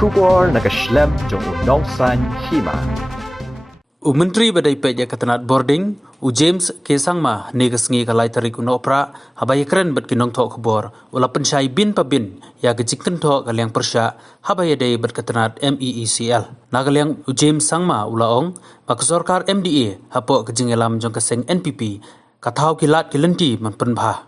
Shubor Nagashlam Jong Nongsan Hima. Menteri Badai Peja Katanat Boarding, James K. Sangma, Negasngi Kalai Tarik Unopra, Habai Kren Bat Kinong Tok Bor, Ula Pynshai bin Pabin, Ya Jingkynnoh Liang Pyrshah, Habai Day Bat Katanat MEECL. Nagaliang James Sangma Ula Ong, Bakasorkar MDA, Hapo Kajingelam Jongkaseng NPP, Katau Kilat Kilenti Manpenbha.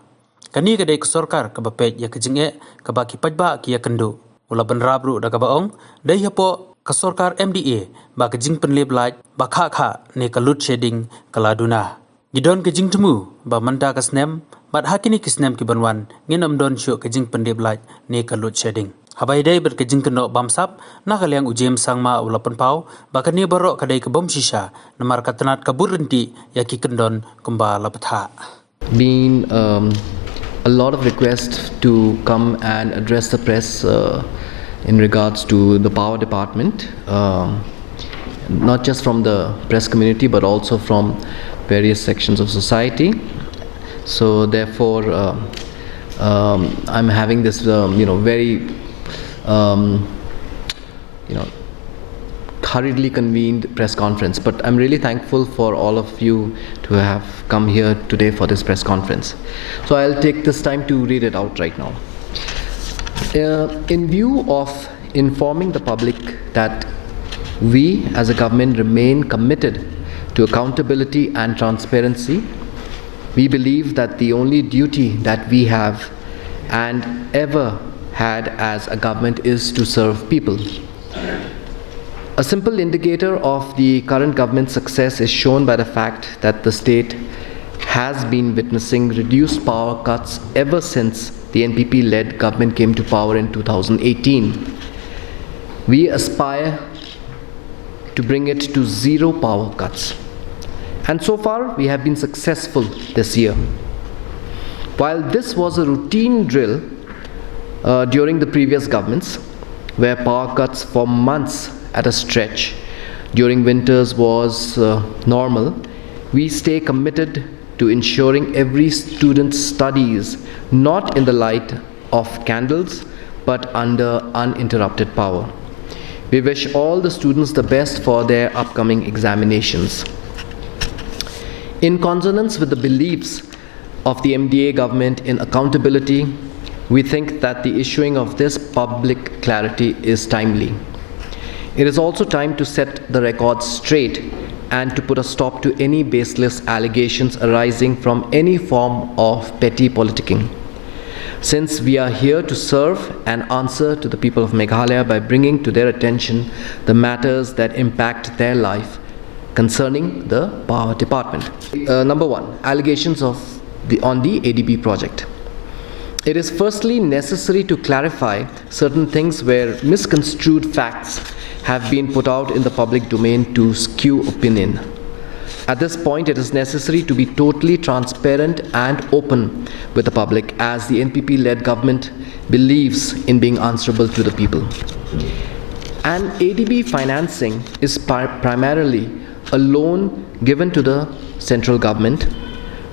Kani Kadai Kasorkar Kabapet Ya Kajinge, Kabaki Pajba Kia Kendo, Ula Benrabru Dagabaong, Day Hapo Kasorkar MDA ba kajing penleblaj ba kha ne kalut shading kaladuna gidon kajing temu ba manta kasnem bat hakini kisnem ki banwan nginam don syo kajing penleblaj ne kalut shading habai dai ber kajing keno bamsap na kaliang ujem sangma ulapan pau ba kani borok kadai ke bom shisha namar katanat kaburenti yaki kendon kumba lapatha been a lot of requests to come and address the press in regards to the power department, not just from the press community but also from various sections of society. So therefore I'm having this very hurriedly convened press conference, but I'm really thankful for all of you to have come here today for this press conference. So I'll take this time to read it out right now. In view of informing the public that we as a government remain committed to accountability and transparency, we believe that the only duty that we have and ever had as a government is to serve people. A simple indicator of the current government's success is shown by the fact that the state has been witnessing reduced power cuts ever since the NPP-led government came to power in 2018. We aspire to bring it to zero power cuts. And so far, we have been successful this year. While this was a routine drill during the previous governments, where power cuts for months at a stretch during winters was normal, we stay committed to ensuring every student studies not in the light of candles but under uninterrupted power. We wish all the students the best for their upcoming examinations. In consonance with the beliefs of the MDA government in accountability, we think that the issuing of this public clarity is timely. It is also time to set the record straight and to put a stop to any baseless allegations arising from any form of petty politicking. Since we are here to serve and answer to the people of Meghalaya by bringing to their attention the matters that impact their life concerning the power department. Number one, allegations on the ADB project. It is firstly necessary to clarify certain things where misconstrued facts have been put out in the public domain to skew opinion. At this point, it is necessary to be totally transparent and open with the public, as the NPP-led government believes in being answerable to the people. And ADB financing is primarily a loan given to the central government.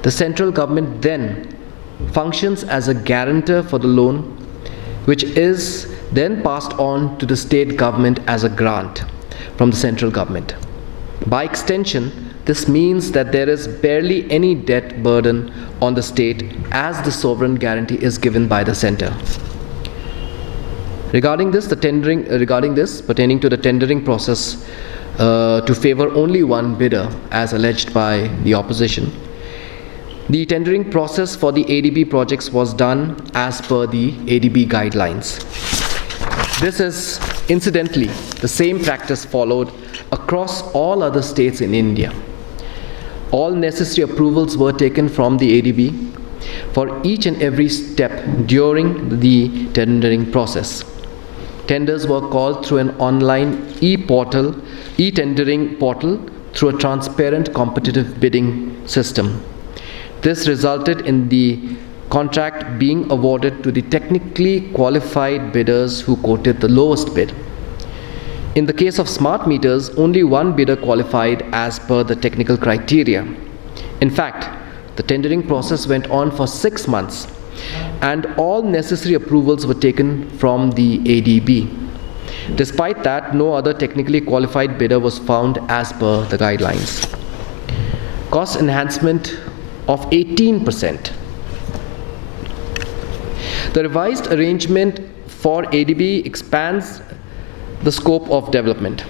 The central government then functions as a guarantor for the loan, which is then passed on to the state government as a grant from the central government. By extension, this means that there is barely any debt burden on the state, as the sovereign guarantee is given by the center. Regarding this, pertaining to the tendering process to favor only one bidder, as alleged by the opposition, the tendering process for the ADB projects was done as per the ADB guidelines. This is, incidentally, the same practice followed across all other states in India. All necessary approvals were taken from the ADB for each and every step during the tendering process. Tenders were called through an online e-tendering portal through a transparent competitive bidding system. This resulted in the contract being awarded to the technically qualified bidders who quoted the lowest bid. In the case of smart meters, only one bidder qualified as per the technical criteria. In fact, the tendering process went on for 6 months and all necessary approvals were taken from the ADB. Despite that, no other technically qualified bidder was found as per the guidelines. Cost enhancement of 18%. The revised arrangement for ADB expands the scope of development.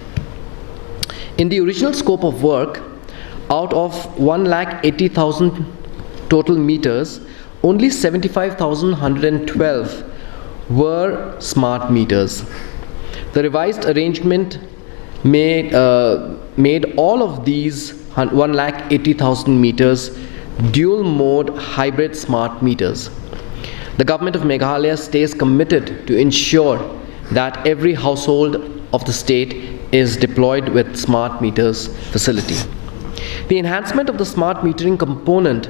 In the original scope of work, out of 1,80,000 total meters, only 75,112 were smart meters. The revised arrangement made all of these 1,80,000 meters dual mode hybrid smart meters. The government of Meghalaya stays committed to ensure that every household of the state is deployed with smart meters facility. The enhancement of the smart metering component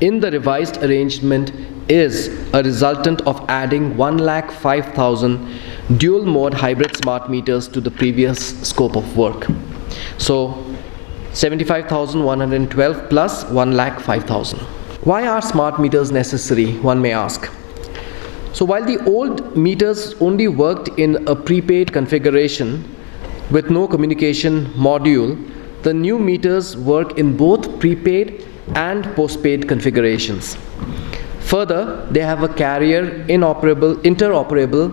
in the revised arrangement is a resultant of adding 1,05,000 dual mode hybrid smart meters to the previous scope of work. So 75,112 plus 1,05,000. Why are smart meters necessary, one may ask? So while the old meters only worked in a prepaid configuration with no communication module, the new meters work in both prepaid and postpaid configurations. Further, they have a carrier interoperable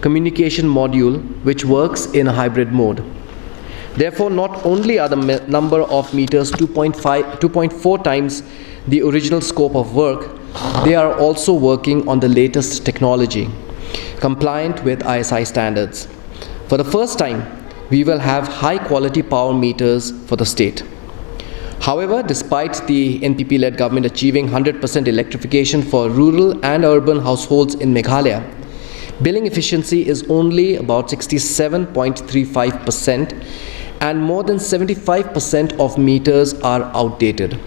communication module which works in a hybrid mode. Therefore, not only are the number of meters 2.4 times the original scope of work, they are also working on the latest technology, compliant with ISI standards. For the first time, we will have high quality power meters for the state. However, despite the NPP-led government achieving 100% electrification for rural and urban households in Meghalaya, billing efficiency is only about 67.35%, and more than 75% of meters are outdated.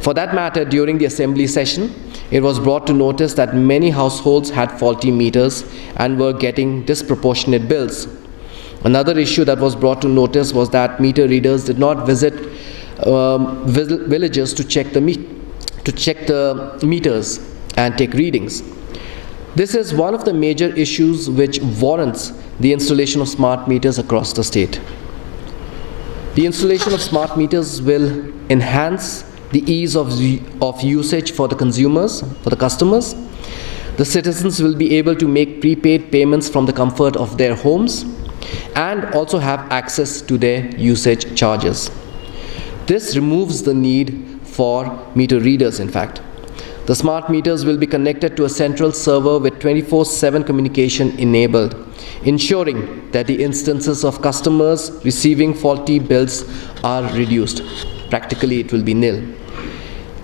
For that matter, during the assembly session, it was brought to notice that many households had faulty meters and were getting disproportionate bills. Another issue that was brought to notice was that meter readers did not visit villages to check the meters and take readings. This is one of the major issues which warrants the installation of smart meters across the state. The installation of smart meters will enhance the ease of usage for the consumers, for the customers. The citizens will be able to make prepaid payments from the comfort of their homes and also have access to their usage charges. This removes the need for meter readers, in fact. The smart meters will be connected to a central server with 24/7 communication enabled, ensuring that the instances of customers receiving faulty bills are reduced. Practically, it will be nil.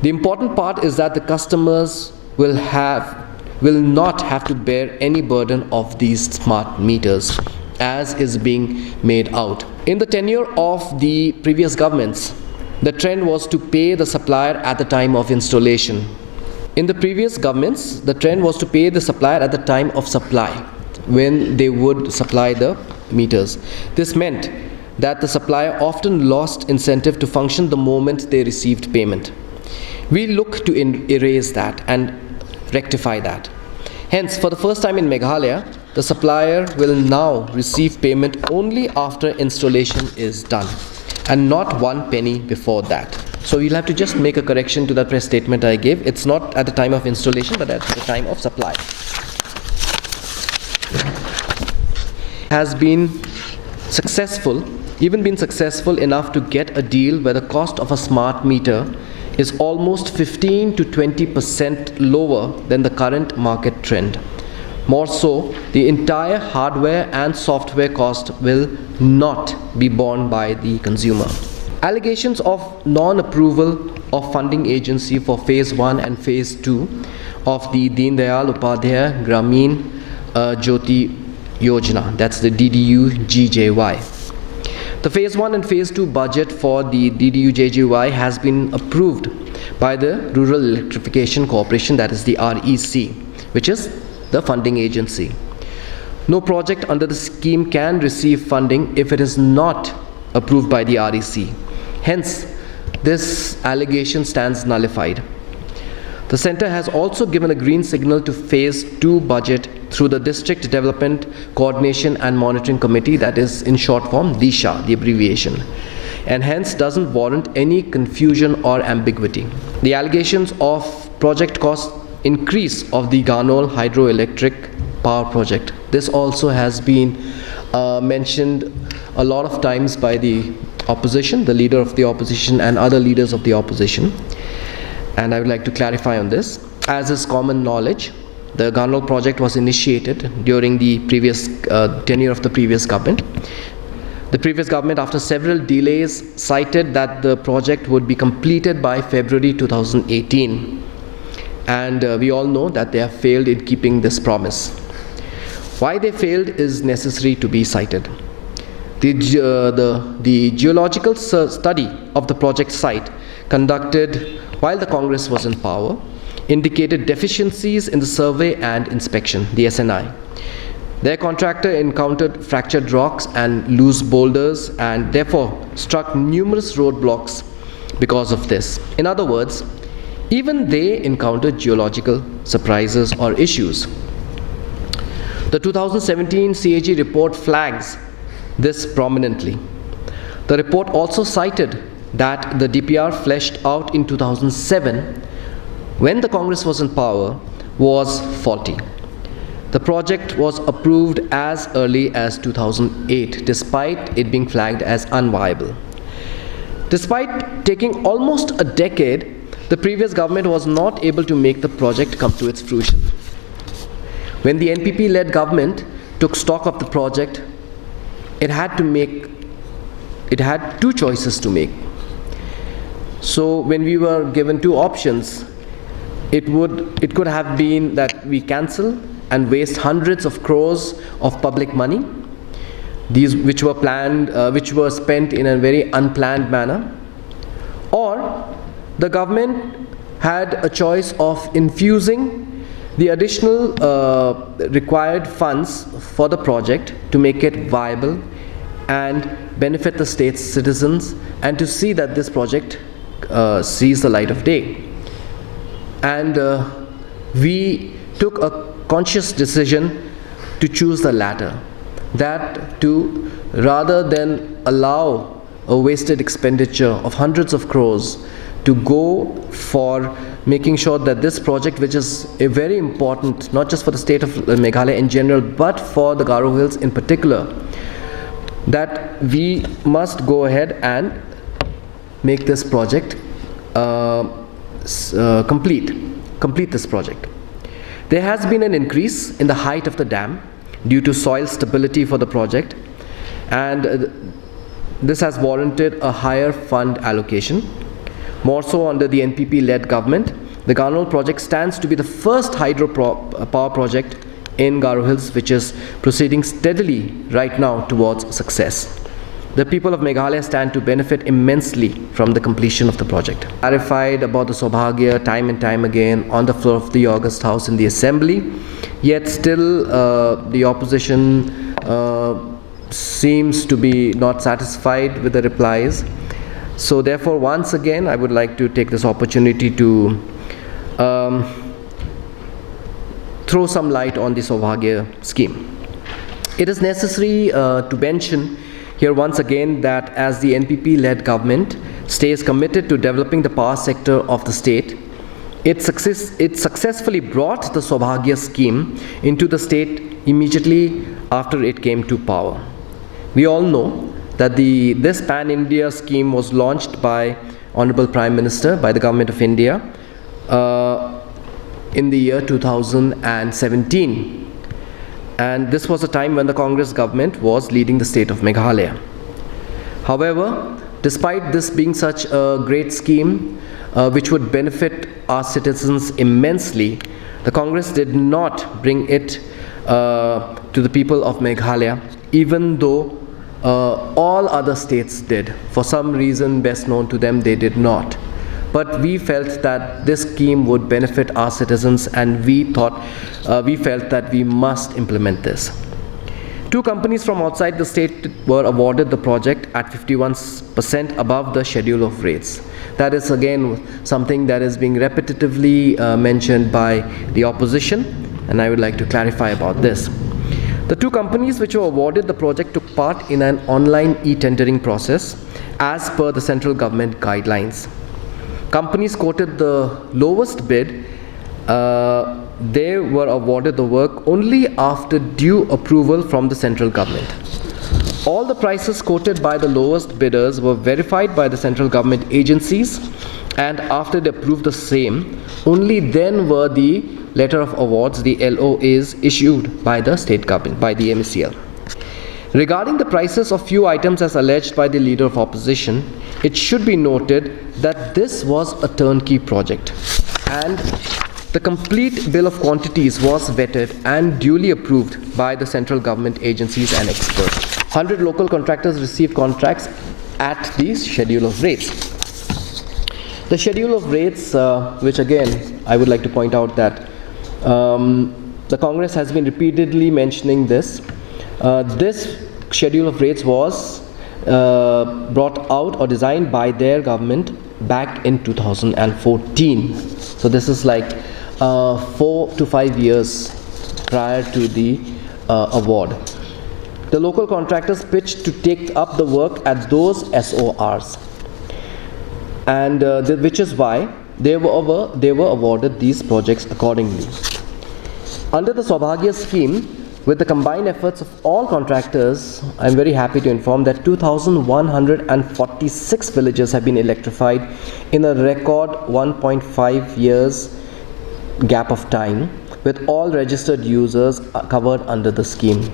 The important part is that the customers will not have to bear any burden of these smart meters, as is being made out. In the tenure of the previous governments, the trend was to pay the supplier at the time of installation. In the previous governments, the trend was to pay the supplier at the time of supply, when they would supply the meters. This meant that the supplier often lost incentive to function the moment they received payment. We look to erase that and rectify that. Hence, for the first time in Meghalaya, the supplier will now receive payment only after installation is done, and not 1 penny before that. So you'll have to just make a correction to that press statement I gave. It's not at the time of installation, but at the time of supply. Has been successful enough to get a deal where the cost of a smart meter is almost 15 to 20% lower than the current market trend. More so, the entire hardware and software cost will not be borne by the consumer. Allegations of non-approval of funding agency for Phase 1 and Phase 2 of the Deen Dayal Upadhyaya Gramin Jyoti Yojana, that's the DDU-GJY. The Phase 1 and Phase 2 budget for the DDU-GJY has been approved by the Rural Electrification Corporation, that is the REC, which is the funding agency. No project under the scheme can receive funding if it is not approved by the REC. Hence, this allegation stands nullified. The Centre has also given a green signal to Phase 2 budget through the District Development Coordination and Monitoring Committee, that is in short form DISHA, the abbreviation, and hence doesn't warrant any confusion or ambiguity. The allegations of project cost increase of the Ganol hydroelectric power project, this also has been mentioned a lot of times by the opposition, the leader of the opposition and other leaders of the opposition, and I would like to clarify on this. As is common knowledge, the Ganol project was initiated during the previous tenure of the previous government. The previous government, after several delays, cited that the project would be completed by February 2018, and we all know that they have failed in keeping this promise. Why they failed is necessary to be cited. The geological study of the project site conducted while the Congress was in power indicated deficiencies in the survey and inspection, the SNI. Their contractor encountered fractured rocks and loose boulders and therefore struck numerous roadblocks because of this. In other words, even they encountered geological surprises or issues. The 2017 CAG report flags this prominently. The report also cited that the DPR fleshed out in 2007, when the Congress was in power, was faulty. The project was approved as early as 2008, despite it being flagged as unviable. Despite taking almost a decade, the previous government was not able to make the project come to its fruition. When the NPP-led government took stock of the project, it had two choices to make. So when we were given two options, it could have been that we cancel and waste hundreds of crores of public money, these which were spent in a very unplanned manner, or the government had a choice of infusing the additional required funds for the project to make it viable and benefit the state's citizens, and to see that this project sees the light of day. And we took a conscious decision to choose the latter, that to rather than allow a wasted expenditure of hundreds of crores, to go for making sure that this project, which is a very important, not just for the state of Meghalaya in general, but for the Garo Hills in particular, that we must go ahead and make this project complete this project. There has been an increase in the height of the dam due to soil stability for the project, and this has warranted a higher fund allocation. More so under the NPP-led government, the Ganol project stands to be the first hydropower project in Garo Hills which is proceeding steadily right now towards success. The people of Meghalaya stand to benefit immensely from the completion of the project. Clarified about the Saubhagya time and time again on the floor of the August House in the Assembly, yet still the opposition seems to be not satisfied with the replies. So therefore, once again, I would like to take this opportunity to throw some light on the Saubhagya scheme. It is necessary to mention here once again that as the NPP-led government stays committed to developing the power sector of the state, it successfully brought the Saubhagya scheme into the state immediately after it came to power. We all know that this Pan-India scheme was launched by Honorable Prime Minister, by the Government of India in the year 2017. And this was a time when the Congress government was leading the state of Meghalaya. However, despite this being such a great scheme which would benefit our citizens immensely, the Congress did not bring it to the people of Meghalaya, even though all other states did. For some reason best known to them, they did not. But we felt that this scheme would benefit our citizens, and we felt that we must implement this. Two companies from outside the state were awarded the project at 51% above the schedule of rates. That is again something that is being repetitively mentioned by the opposition, and I would like to clarify about this. The two companies which were awarded the project took part in an online e-tendering process as per the central government guidelines. Companies quoted the lowest bid. They were awarded the work only after due approval from the central government. All the prices quoted by the lowest bidders were verified by the central government agencies, and after they approved the same, only then were the letter of awards, the LOAs, issued by the state government, by the MECL. Regarding the prices of few items as alleged by the leader of opposition, it should be noted that this was a turnkey project, and the complete bill of quantities was vetted and duly approved by the central government agencies and experts. 100 local contractors received contracts at the schedule of rates. The schedule of rates, which again I would like to point out that the Congress has been repeatedly mentioning this. This schedule of rates was brought out or designed by their government back in 2014. So this is like 4 to 5 years prior to the award. The local contractors pitched to take up the work at those SORs, and which is why they were awarded these projects accordingly. Under the Saubhagya scheme, with the combined efforts of all contractors, I am very happy to inform that 2,146 villages have been electrified in a record 1.5 years gap of time, with all registered users covered under the scheme.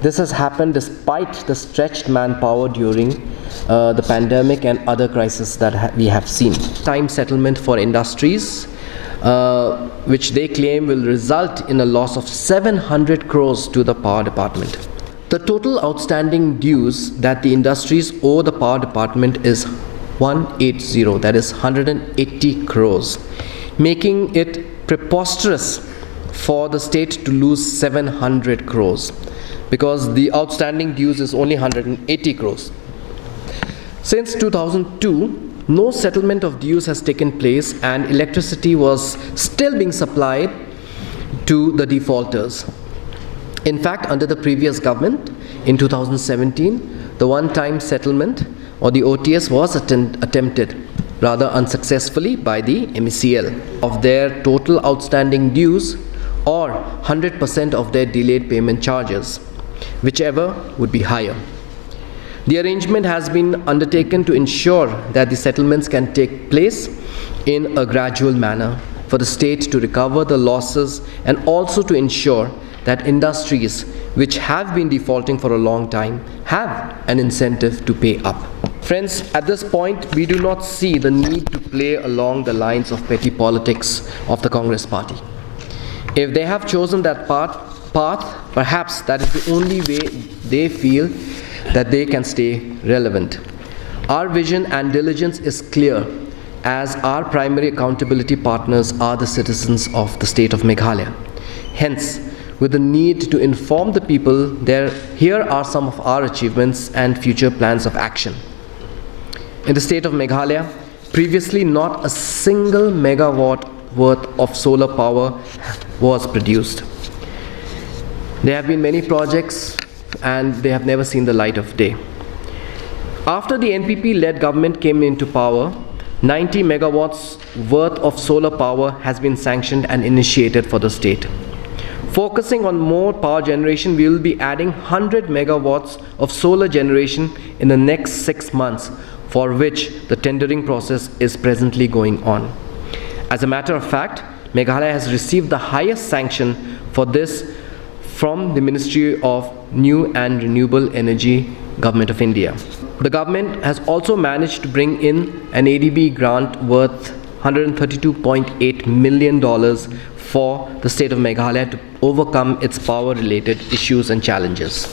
This has happened despite the stretched manpower during the pandemic and other crises that we have seen. Time settlement for industries, which they claim will result in a loss of 700 crores to the power department. The total outstanding dues that the industries owe the power department is 180, that is 180 crores, making it preposterous for the state to lose 700 crores because the outstanding dues is only 180 crores. Since 2002, no settlement of dues has taken place and electricity was still being supplied to the defaulters. In fact, under the previous government, in 2017, the one-time settlement or the OTS was attempted, rather unsuccessfully, by the MECL of their total outstanding dues or 100% of their delayed payment charges, whichever would be higher. The arrangement has been undertaken to ensure that the settlements can take place in a gradual manner for the state to recover the losses and also to ensure that industries which have been defaulting for a long time have an incentive to pay up. Friends, at this point, we do not see the need to play along the lines of petty politics of the Congress party. If they have chosen that path, perhaps that is the only way they feel that they can stay relevant. Our vision and diligence is clear, as our primary accountability partners are the citizens of the state of Meghalaya. Hence, with the need to inform the people, here are some of our achievements and future plans of action. In the state of Meghalaya, previously not a single megawatt worth of solar power was produced. There have been many projects and they have never seen the light of day. After the NPP-led government came into power, 90 megawatts worth of solar power has been sanctioned and initiated for the state. Focusing on more power generation, we will be adding 100 megawatts of solar generation in the next 6 months, for which the tendering process is presently going on. As a matter of fact, Meghalaya has received the highest sanction for this from the Ministry of New and Renewable Energy, Government of India. The government has also managed to bring in an ADB grant worth $132.8 million for the state of Meghalaya to overcome its power-related issues and challenges.